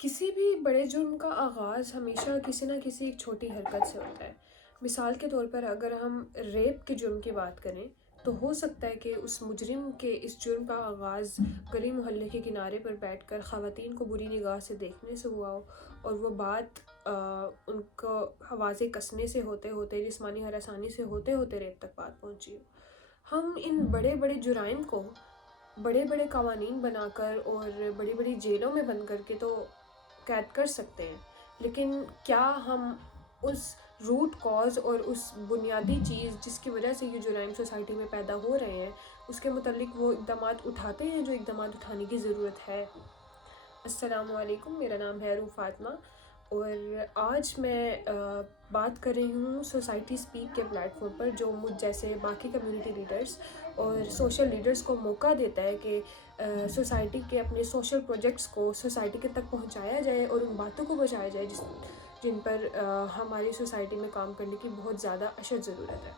کسی بھی بڑے جرم کا آغاز ہمیشہ کسی نہ کسی ایک چھوٹی حرکت سے ہوتا ہے۔ مثال کے طور پر اگر ہم ریپ کے جرم کی بات کریں تو ہو سکتا ہے کہ اس مجرم کے اس جرم کا آغاز گلی محلے کے کنارے پر بیٹھ کر خواتین کو بری نگاہ سے دیکھنے سے ہوا ہو، اور وہ بات ان کو آوازیں کسنے سے ہوتے ہوتے، جسمانی ہراسانی سے ہوتے ہوتے ریپ تک بات پہنچی ہو۔ ہم ان بڑے بڑے جرائم کو بڑے بڑے قوانین بنا کر اور بڑی بڑی جیلوں میں بند کر کے تو قید کر سکتے ہیں، لیکن کیا ہم اس روٹ کاز اور اس بنیادی چیز جس کی وجہ سے یہ جرائم سوسائٹی میں پیدا ہو رہے ہیں اس کے متعلق وہ اقدامات اٹھاتے ہیں جو اقدامات اٹھانے کی ضرورت ہے؟ السلام علیکم، میرا نام ہے روح فاطمہ، اور آج میں بات کر رہی ہوں سوسائٹی اسپیک کے پلیٹ فارم پر، جو مجھ جیسے باقی کمیونٹی لیڈرز اور سوشل لیڈرز کو موقع دیتا ہے کہ سوسائٹی کے اپنے سوشل پروجیکٹس کو سوسائٹی کے تک پہنچایا جائے اور ان باتوں کو بچایا جائے جن پر ہماری سوسائٹی میں کام کرنے کی بہت زیادہ اشد ضرورت ہے۔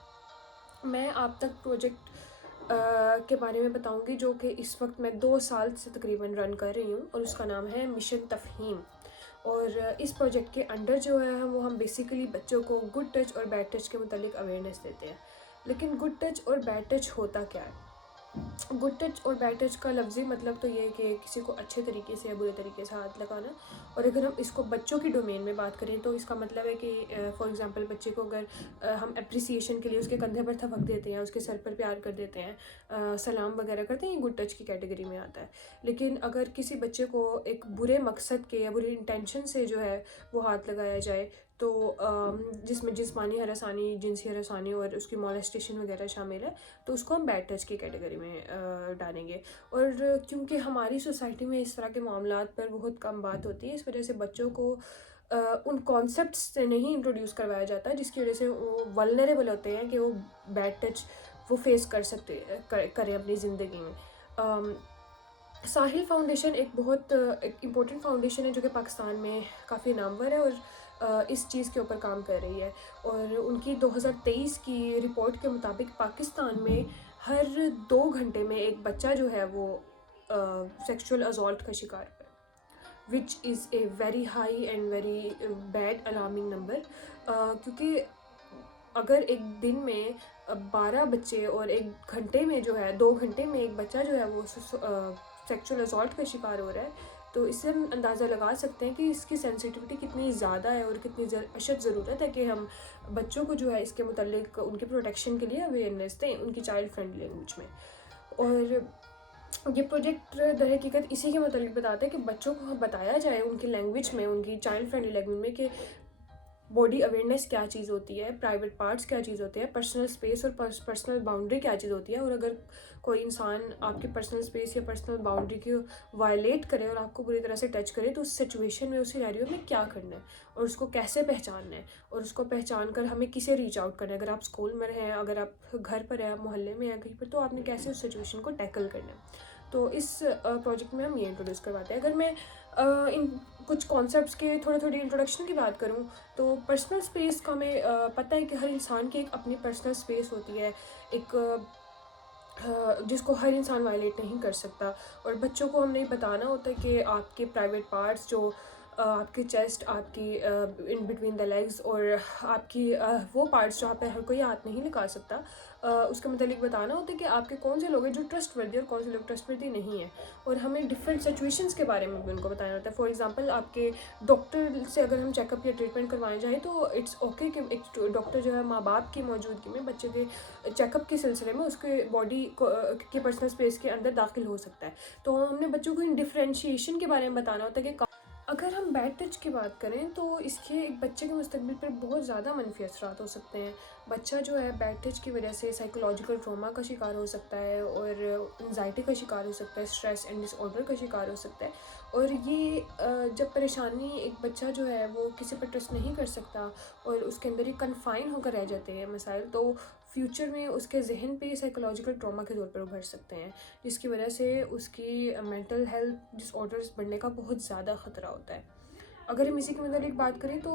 میں آپ تک پروجیکٹ کے بارے میں بتاؤں گی جو کہ اس وقت میں 2 سال سے تقریباً رن کر رہی ہوں، اور اس کا نام ہے مشن تفہیم۔ اور اس پروجیکٹ کے انڈر جو ہے وہ ہم بیسیکلی بچوں کو گڈ ٹچ اور بیڈ ٹچ کے متعلق اویئرنیس دیتے ہیں۔ لیکن گڈ ٹچ اور بیڈ ٹچ ہوتا کیا ہے؟ گڈ ٹچ اور بیڈ ٹچ کا لفظی مطلب تو یہ ہے کہ کسی کو اچھے طریقے سے یا برے طریقے سے ہاتھ لگانا، اور اگر ہم اس کو بچوں کی ڈومین میں بات کریں تو اس کا مطلب ہے کہ فار ایگزامپل بچے کو اگر ہم اپریسیشن کے لیے اس کے کندھے پر تھپک دیتے ہیں، اس کے سر پر پیار کر دیتے ہیں، سلام وغیرہ کرتے ہیں، یہ گڈ ٹچ کی کیٹیگری میں آتا ہے۔ لیکن اگر کسی بچے کو ایک برے مقصد کے یا برے انٹینشن سے جو ہے وہ ہاتھ لگایا جائے تو جس میں جسمانی ہراسانی، جنسی ہراسانی اور اس کی مولسٹیشن وغیرہ شامل ہے، تو اس کو ہم بیڈ ٹچ کی کیٹیگری میں ڈالیں گے۔ اور کیونکہ ہماری سوسائٹی میں اس طرح کے معاملات پر بہت کم بات ہوتی ہے، اس وجہ سے بچوں کو ان کانسیپٹس سے نہیں انٹروڈیوس کروایا جاتا، جس کی وجہ سے وہ ولنریبل ہوتے ہیں کہ وہ بیڈ ٹچ وہ فیس کریں اپنی زندگی میں۔ ساحل فاؤنڈیشن ایک بہت امپورٹنٹ فاؤنڈیشن ہے جو کہ پاکستان میں کافی نامور ہے اور اس چیز کے اوپر کام کر رہی ہے، اور ان کی 2023 کی رپورٹ کے مطابق پاکستان میں ہر 2 گھنٹے میں ایک بچہ جو ہے وہ سیکشول ازالٹ کا شکار ہے، which is a very high and very bad alarming number, کیونکہ اگر ایک دن میں 12 بچے اور ایک گھنٹے میں جو ہے 2 گھنٹے میں ایک بچہ جو ہے وہ سیکشول اسالٹ کا شکار ہو رہا ہے، تو اس سے ہم اندازہ لگا سکتے ہیں کہ اس کی سینسٹیوٹی کتنی زیادہ ہے اور کتنی اشد ضرورت ہے کہ ہم بچوں کو جو ہے اس کے متعلق ان کے پروٹیکشن کے لیے اویئرنیس دیں ان کی چائلڈ فرینڈلی لینگویج میں۔ اور یہ پروجیکٹ در حقیقت اسی کے متعلق بتاتے ہیں کہ بچوں کو بتایا جائے ان کی لینگویج میں، ان کی چائلڈ فرینڈلی لینگویج میں، کہ باڈی اویئرنیس کیا چیز ہوتی ہے، پرائیویٹ پارٹس کیا چیز ہوتے ہیں، پرسنل اسپیس اور پرسنل باؤنڈری کیا چیز ہوتی ہے، اور اگر کوئی انسان آپ کے پرسنل اسپیس یا پرسنل باؤنڈری کو وائلیٹ کرے اور آپ کو بری طرح سے ٹچ کرے تو اس سچویشن میں، اس سینیریو میں کیا کرنا ہے اور اس کو کیسے پہچاننا ہے، اور اس کو پہچان کر ہمیں کسے ریچ آؤٹ کرنا ہے۔ اگر آپ اسکول میں ہیں، اگر آپ گھر پر ہیں، محلے میں ہیں کہیں پر، تو آپ نے کیسے اس سچویشن کو ٹیکل کرنا ہے۔ تو اس پروجیکٹ میں ہم یہ انٹروڈیوس کرواتے ہیں۔ اگر میں ان کچھ کانسیپٹس کے تھوڑی انٹروڈکشن کی بات کروں تو پرسنل اسپیس کا ہمیں پتہ ہے کہ ہر انسان کی ایک اپنی پرسنل اسپیس ہوتی ہے، ایک جس کو ہر انسان وائلیٹ نہیں کر سکتا، اور بچوں کو ہم نے بتانا ہوتا ہے کہ آپ کے پرائیویٹ پارٹس جو آپ کی چیسٹ، آپ کی ان بٹوین دا لیگز، اور آپ کی وہ پارٹس جہاں پہ ہر کوئی ہاتھ نہیں لگا سکتا، اس کے متعلق بتانا ہوتا ہے کہ آپ کے کون سے لوگ ہیں جو ٹرسٹ وردی اور کون سے لوگ ٹرسٹ وردی نہیں ہیں، اور ہمیں ڈفرینٹ سچویشنس کے بارے میں بھی ان کو بتانا ہوتا ہے۔ فار ایگزامپل آپ کے ڈاکٹر سے اگر ہم چیک اپ یا ٹریٹمنٹ کروانے جائیں تو اٹس اوکے کہ ایک ڈاکٹر جو ہے ماں باپ کی موجودگی میں بچے کے چیک اپ کے سلسلے میں اس کے باڈی کے پرسنل اسپیس کے اندر داخل ہو سکتا ہے۔ تو ہم نے بچوں کو ان ڈفرینشیشن کے بارے میں بتانا ہوتا ہے کہ اگر ہم بیڈ ٹچ کی بات کریں تو اس کے ایک بچے کے مستقبل پر بہت زیادہ منفی اثرات ہو سکتے ہیں۔ بچہ جو ہے بیڈ ٹچ کی وجہ سے سائیکولوجیکل ٹراما کا شکار ہو سکتا ہے، اور انزائٹی کا شکار ہو سکتا ہے، اسٹریس اینڈ ڈس آرڈر کا شکار ہو سکتا ہے، اور یہ جب پریشانی ایک بچہ جو ہے وہ کسی پر ٹرسٹ نہیں کر سکتا اور اس کے اندر ہی کنفائن ہو کر رہ جاتے ہیں مسائل، تو فیوچر میں اس کے ذہن پہ سائیکولوجیکل ٹراما کے طور پر ابھر سکتے ہیں، جس کی وجہ سے اس کی مینٹل ہیلتھ ڈس آرڈرز بڑھنے کا بہت زیادہ خطرہ ہوتا ہے۔ اگر ہم اسی کے متعلق بات کریں تو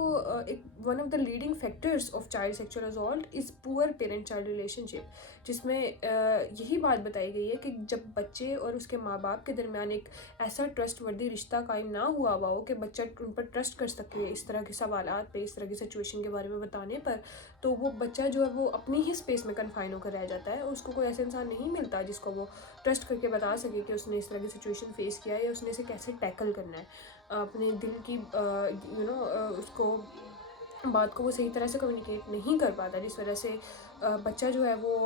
ایک one of the leading factors of child sexual assault is poor parent child relation شپ، جس میں یہی بات بتائی گئی ہے کہ جب بچے اور اس کے ماں باپ کے درمیان ایک ایسا ٹرسٹ وردی رشتہ قائم نہ ہوا ہو کہ بچہ ان پر ٹرسٹ کر سکے اس طرح کے سوالات پہ، اس طرح کی سچویشن کے بارے میں بتانے پر، تو وہ بچہ جو ہے وہ اپنی ہی اسپیس میں کنفائن ہو کر رہ جاتا ہے، اور اس کو کوئی ایسا انسان نہیں ملتا جس کو وہ ٹرسٹ کر کے بتا سکے کہ اس نے اس طرح کی سچویشن فیس کیا ہے یا اس نے اسے کیسے ٹیکل کرنا ہے، اپنے دل کی اس کو بات کو وہ صحیح طرح سے کمیونیکیٹ نہیں کر پاتا، جس وجہ سے بچہ جو ہے وہ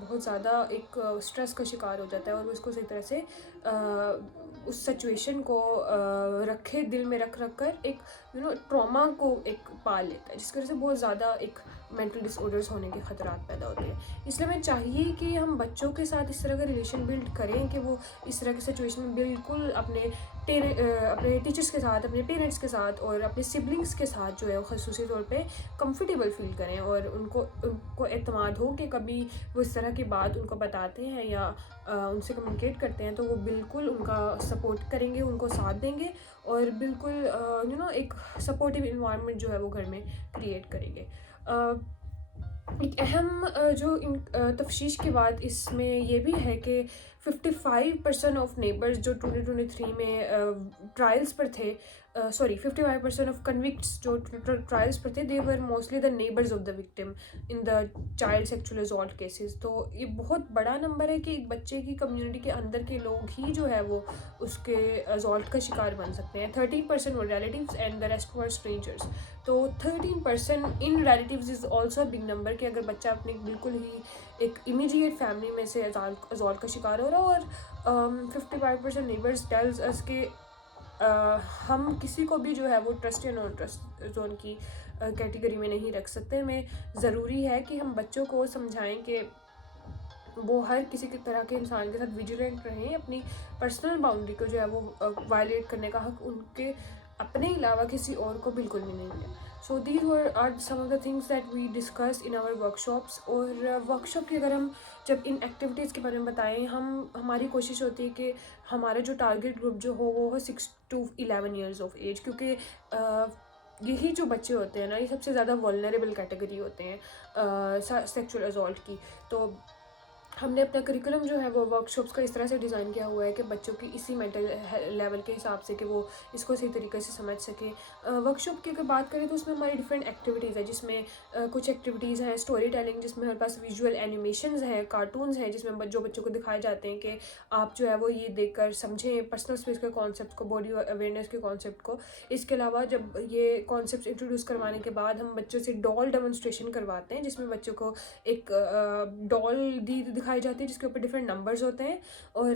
بہت زیادہ ایک اسٹریس کا شکار ہو جاتا ہے، اور وہ اس کو صحیح طرح سے اس سچویشن کو رکھے دل میں رکھ کر ایک ٹراما کو ایک پال لیتا ہے، جس کی وجہ سے بہت زیادہ ایک مینٹل ڈس آرڈرس ہونے کے خطرات پیدا ہوتے ہیں۔ اس لیے ہمیں چاہیے کہ ہم بچوں کے ساتھ اس طرح کا ریلیشن بلڈ کریں کہ وہ اس طرح کی سچویشن میں بالکل اپنے ٹیچرس کے ساتھ، اپنے پیرنٹس کے ساتھ اور اپنے سبلنگس کے ساتھ جو ہے خصوصی طور پہ کمفرٹیبل فیل کریں، اور ان کو اعتماد ہو کہ کبھی وہ اس طرح کی بات ان کو بتاتے ہیں یا ان سے کمیونیکیٹ کرتے ہیں تو وہ بالکل ان کا سپورٹ کریں گے، ان کو ساتھ دیں گے، اور بالکل ایک سپورٹیو انوائرمنٹ جو ہے وہ گھر میں کریٹ کریں گے۔ ایک اہم جو تفشیش کی بات اس میں یہ بھی ہے کہ 55% آف نیبرز جو 2023 میں ٹرائلس پر تھے، 55% آف کنوکٹس جو ٹرائلس پر تھے، they were mostly the neighbours of the victim in the child sexual assault cases. تو یہ بہت بڑا نمبر ہے کہ ایک بچے کی کمیونٹی کے اندر کے لوگ ہی جو ہے وہ اس کے اسالٹ کا شکار بن سکتے ہیں۔ 13% were relatives and the rest were strangers۔ تو 13% in relatives is also big number کہ اگر بچہ اپنے بالکل ہی ایک امیڈیٹ فیملی میں سے اسالٹ کا شکار ہو رہا ہو، اور 55% نیبرز ٹیلز اس کہ ہم کسی کو بھی جو ہے وہ ٹرسٹ یا نان ٹرسٹ زون کی کیٹیگری میں نہیں رکھ سکتے۔ ہمیں ضروری ہے کہ ہم بچوں کو سمجھائیں کہ وہ ہر کسی کی طرح کے انسان کے ساتھ ویجیلنٹ رہیں، اپنی پرسنل باؤنڈری کو جو ہے وہ وائلیٹ کرنے کا حق ان کے اپنے علاوہ کسی اور کو بالکل بھی نہیں ہے۔ So these are some of the things that we discussed in our workshops۔ اور ورکشاپ کی اگر ہم جب ان ایکٹیویٹیز کے بارے میں بتائیں، ہماری کوشش ہوتی ہے کہ ہمارا جو ٹارگیٹ گروپ جو ہو وہ 6 to 11 ایئرز آف ایج، کیونکہ یہی جو بچے ہوتے ہیں نا، یہ سب سے زیادہ ولنریبل کیٹیگری ہوتے ہیں سیکچوئل اسالٹ کی۔ تو ہم نے اپنا کریکولم جو ہے وہ ورکشاپس کا اس طرح سے ڈیزائن کیا ہوا ہے کہ بچوں کی اسی مینٹل لیول کے حساب سے کہ وہ اس کو صحیح طریقے سے سمجھ سکیں۔ ورکشاپ کی اگر بات کریں تو اس میں ہماری ڈفرینٹ ایکٹیویٹیز ہیں، جس میں کچھ ایکٹیویٹیز ہیں اسٹوری ٹیلنگ، جس میں ہمارے پاس ویژول اینیمیشنز ہیں، کارٹونز ہیں، جس میں جو بچوں کو دکھائے جاتے ہیں کہ آپ جو ہے وہ یہ دیکھ کر سمجھیں پرسنل اسپیس کے کانسیپٹ کو، باڈی اویئرنیس کے کانسیپٹ کو۔ اس کے علاوہ جب یہ کانسیپٹس انٹروڈیوس کروانے کے بعد ہم بچوں سے ڈال ڈیمونسٹریشن کرواتے ہیں، جس میں بچوں کو ایک ڈال دکھائی جاتی ہے جس کے اوپر ڈفرینٹ نمبرز ہوتے ہیں، اور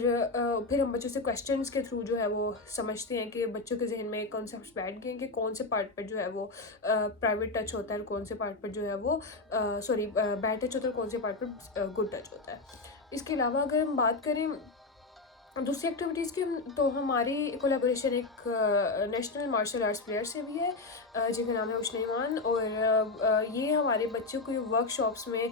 پھر ہم بچوں سے کویسچنس کے تھرو جو ہے وہ سمجھتے ہیں کہ بچوں کے ذہن میں کانسیپٹس بیٹھ گئے ہیں کہ کون سے پارٹ پر جو ہے وہ پرائیویٹ ٹچ ہوتا ہے اور کون سے پارٹ پر جو ہے وہ بیڈ ٹچ ہوتا ہے اور کون سے پارٹ پر گڈ ٹچ ہوتا ہے۔ اس کے علاوہ اگر ہم بات کریں دوسری ایکٹیویٹیز کی، تو ہماری کولیبوریشن ایک نیشنل مارشل آرٹس پلیئر سے بھی ہے جن کا نام ہے اشنا ایمان، اور یہ ہمارے بچوں کو ورک شاپس میں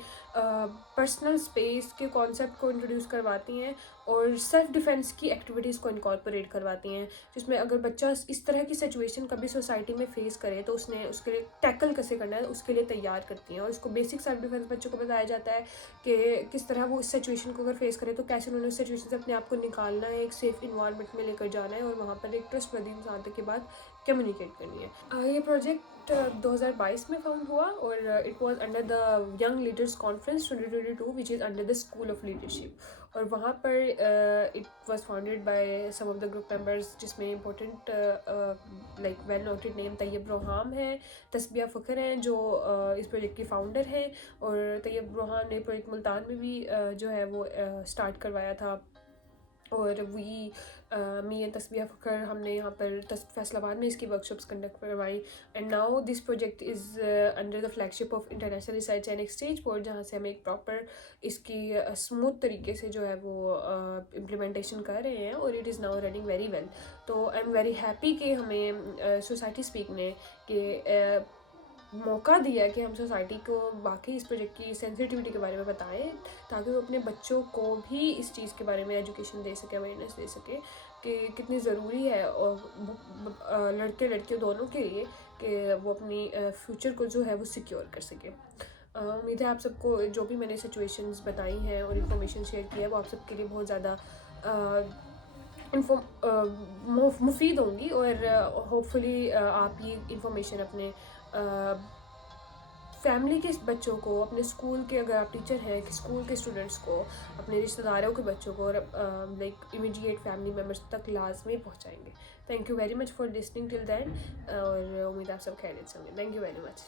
پرسنل اسپیس کے کانسیپٹ کو انٹروڈیوس کرواتی ہیں اور سیلف ڈیفینس کی ایکٹیویٹیز کو انکارپوریٹ کرواتی ہیں، جس میں اگر بچہ اس طرح کی سچویشن کبھی سوسائٹی میں فیس کرے تو اس کے لیے ٹیکل کیسے کرنا ہے اس کے لیے تیار کرتی ہیں، اور اس کو بیسک سیلف ڈیفینس بچوں کو بتایا جاتا ہے کہ کس طرح وہ اس سچویشن کو اگر فیس کرے تو کیسے انہوں نے اس سچویشن سے اپنے آپ کو نکالنا ہے، ایک سیف انوائرمنٹ میں لے کر جانا ہے، اور وہاں پر ایک ٹرسٹ ودی انسان تک کے بعد کمیونیکیٹ کرنی ہے۔ یہ پروجیکٹ 2022 میں فاؤنڈ ہوا، اور it was under the young leaders conference 2022 which is under the school of leadership, اور وہاں پر it was founded by some of the group members, جس میں important like well noted name Tayyab Ruham ہیں، تسبیہ فخر ہیں جو اس پروجیکٹ کی فاؤنڈر ہیں، اور طیب روحام نے پروجیکٹ ملتان میں بھی جو ہے وہ اسٹارٹ کروایا تھا، اور وہی می اینڈ تسبیہ فخر ہم نے یہاں پر فیصل آباد میں اس کی ورکشاپس کنڈکٹ کروائی، and now this project is under the flag ship of international research and exchange board, جہاں سے ہم ایک پراپر اس کی اسموتھ طریقے سے جو ہے وہ امپلیمنٹیشن کر رہے ہیں، اور it is now running very well. تو آئی ایم ویری ہیپی کہ ہمیں سوسائٹی اسپیک نے کہ موقع دیا کہ ہم سوسائٹی کو باقی اس پروجیکٹ کی سینسٹیوٹی کے بارے میں بتائیں، تاکہ وہ اپنے بچوں کو بھی اس چیز کے بارے میں ایجوکیشن دے سکے، اویئرنیس دے سکے۔ کہ کتنی ضروری ہے اور لڑکے لڑکیوں دونوں کے لیے کہ وہ اپنی فیوچر کو جو ہے وہ سیکیور کر سکے. امید ہے آپ سب کو جو بھی میں نے سچویشنز بتائی ہیں اور انفارمیشن شیئر کی ہے وہ آپ سب کے لیے بہت زیادہ مفید ہوں گی، اور ہوپ فلی آپ یہ انفارمیشن اپنے فیملی کے بچوں کو، اپنے اسکول کے اگر آپ ٹیچر ہیں کہ اسکول کے اسٹوڈنٹس کو، اپنے رشتہ داروں کے بچوں کو، اور لائک امیڈیٹ فیملی ممبرس تک لازمی پہنچائیں گے. Thank you very much for listening till then, اور امید آپ سب خیریت سے ہوں گے. Thank you very much.